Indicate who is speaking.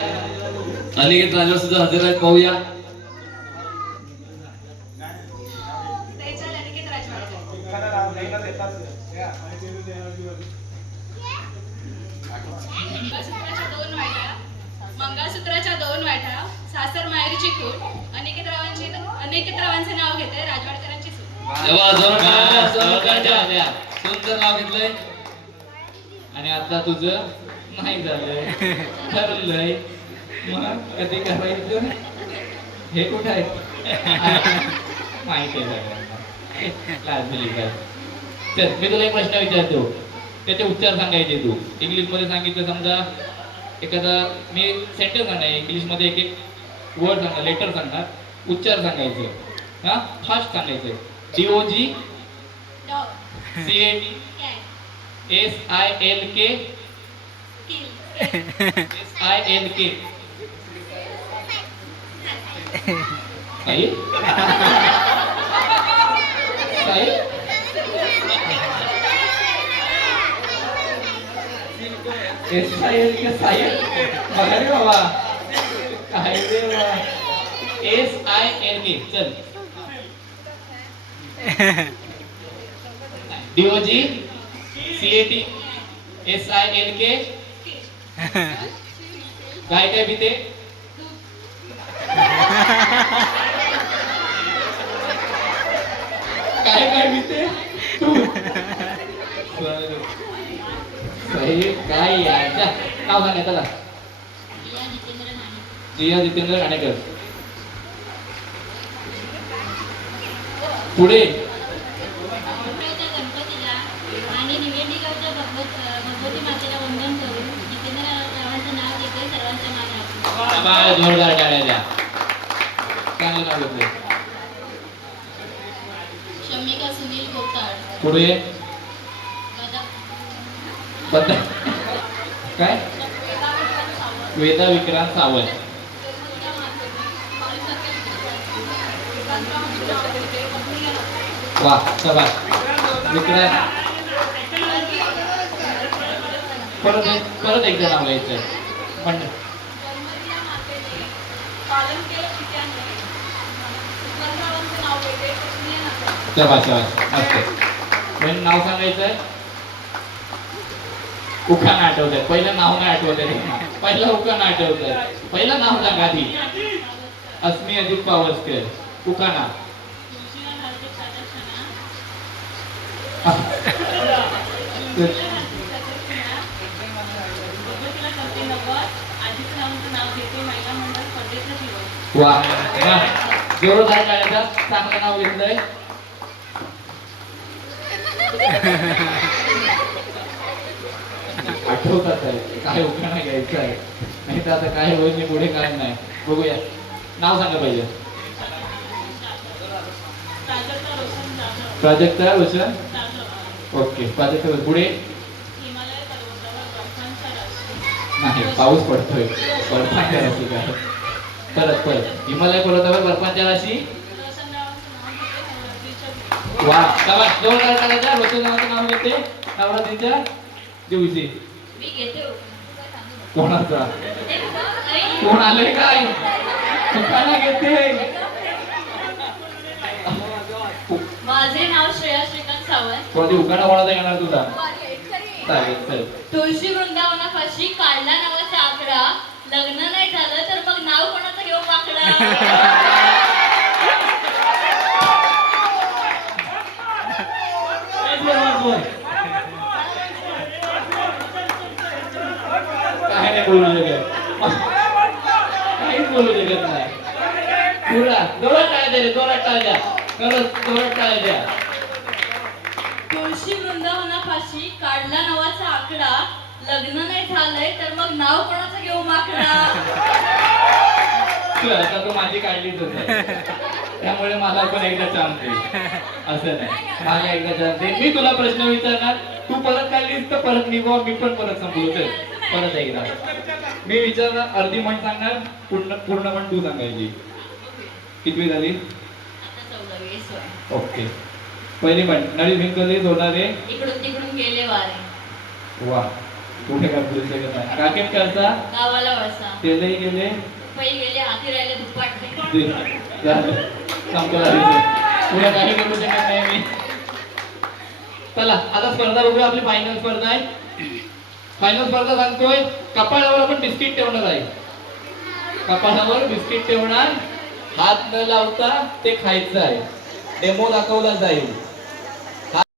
Speaker 1: अनिकेत राजा सुद्धा हजर आहेत पाहूया.
Speaker 2: मंगळसूत्राच्या दोन सासर माहेरची खूट अनिकेत रावांची अनिकेत रावांचे नाव घेते राजवाडकरांची.
Speaker 1: सुंदर नाव घेतलंय. आणि आता तुझं नाही झालंय. ठरलंय. मग कधी करायचं? हे कुठं आहे? माहिती आहे काय चल मी तुला एक प्रश्न विचारतो. त्याचे उच्चार सांगायचे तू. इंग्लिशमध्ये सांगितलं समजा एखादा मी सेंटेन्स सांगणार इंग्लिशमध्ये एक एक वर्ड सांगणार लेटर सांगणार. उच्चार सांगायचे. हा? फास्ट सांगायचे. D O G C A T S I L K I L K काही काही S I L K sign बघा रे बाबा काय रे बाबा एस आय एल के चल D O G C A T S I L K काय काय भीते काय काय भीते काय याच्या नाव सांगा चला जिया जितेंद्र घाणेकर पुढे. जोरदार टाळ्या द्या. चांगलं नाव घेतलंय.
Speaker 3: शमिका सुनील कोताड
Speaker 1: पुढे? काय? वेदा विक्रांत सावंत. वा शाबास. विक्रांत. परत परत एकदा नाव घ्यायचंय पण
Speaker 2: पालन केलं नाव
Speaker 1: मस्त पण नाव उखाण आठवत आहे पहिलं नाव नाही आठवत आहे पहिलं उखाण आठवत आहे पहिलं नाव सांगा आधी. अस्मी अजित पावसकर उखाणा. वा. वा जोरदार टाळ्याचा चांगलं नाव घेतलंय. आठवतात आहे काय उखाणा घ्यायचं आहे. नाही तर आता काय होईल पुढे काय नाही. बघूया. नाव सांगा पाहिजे
Speaker 2: प्राजक्ता रोशन.
Speaker 1: ओके प्राजक्ता पुढे? नाही पाऊस पडतोय. पडता राशी काय परत परत. हिमालय पर्वतावर बर्फाच्या राशी
Speaker 2: नाव
Speaker 1: वा घेते नवरात्रीच्या दिवशी. कोणाचा? कोण आलंय काय? घेते
Speaker 2: माझे नाव श्रेया श्रीकांत सावंत.
Speaker 1: कोणती उखाणा कोणाचा येणार तुझा चालेल चल
Speaker 3: तुळशी वृंदावनापाशी काढला नावाचा आकडा लग्न नाही झालं
Speaker 1: बोलू काहीच बोलू शकत नाही पुरा जोरात टाळ्या द्या रे जोरात टाळ्या द्या. खरंच जोरात टाळ्या द्या.
Speaker 3: तुळशी वृंदावनापाशी काढला नावाचा आकडा लग्न नाही झालंय तर मग नाव कोणाचं घेऊ माकडा
Speaker 1: चल, आता तू माझी काळजीच होत. त्यामुळे मला पण एकदा चान्स दे. असं नाही. मला एकदा चान्स दे. मी तुला प्रश्न विचारणार तू परत काढलीस तर परत मी बुवा, मी पण परत संपलो परत एकदा. मी विचारणार अर्धी म्हण सांगणार पूर्ण पूर्ण म्हण तू सांगायची. कितवी झाली? ओके. पहिली म्हण नळी भिंकली होणारे
Speaker 3: इकडून तिकडून गेले वारे.
Speaker 1: वा. पुढे काय बोलू शकत नाही राकेश करता
Speaker 3: गावाला वळसा.
Speaker 1: तेलही गेले.
Speaker 3: पै गेले राहिले दुप्पाट
Speaker 1: चला आता स्पर्धा बघूया आपली फायनल स्पर्धा आहे. फायनल स्पर्धा सांगतोय कपाळावर आपण बिस्किट ठेवणार आहे. कपाळावर बिस्किट ठेवणार हात न लावता ते खायचं आहे. डेमो दाखवला जाईल.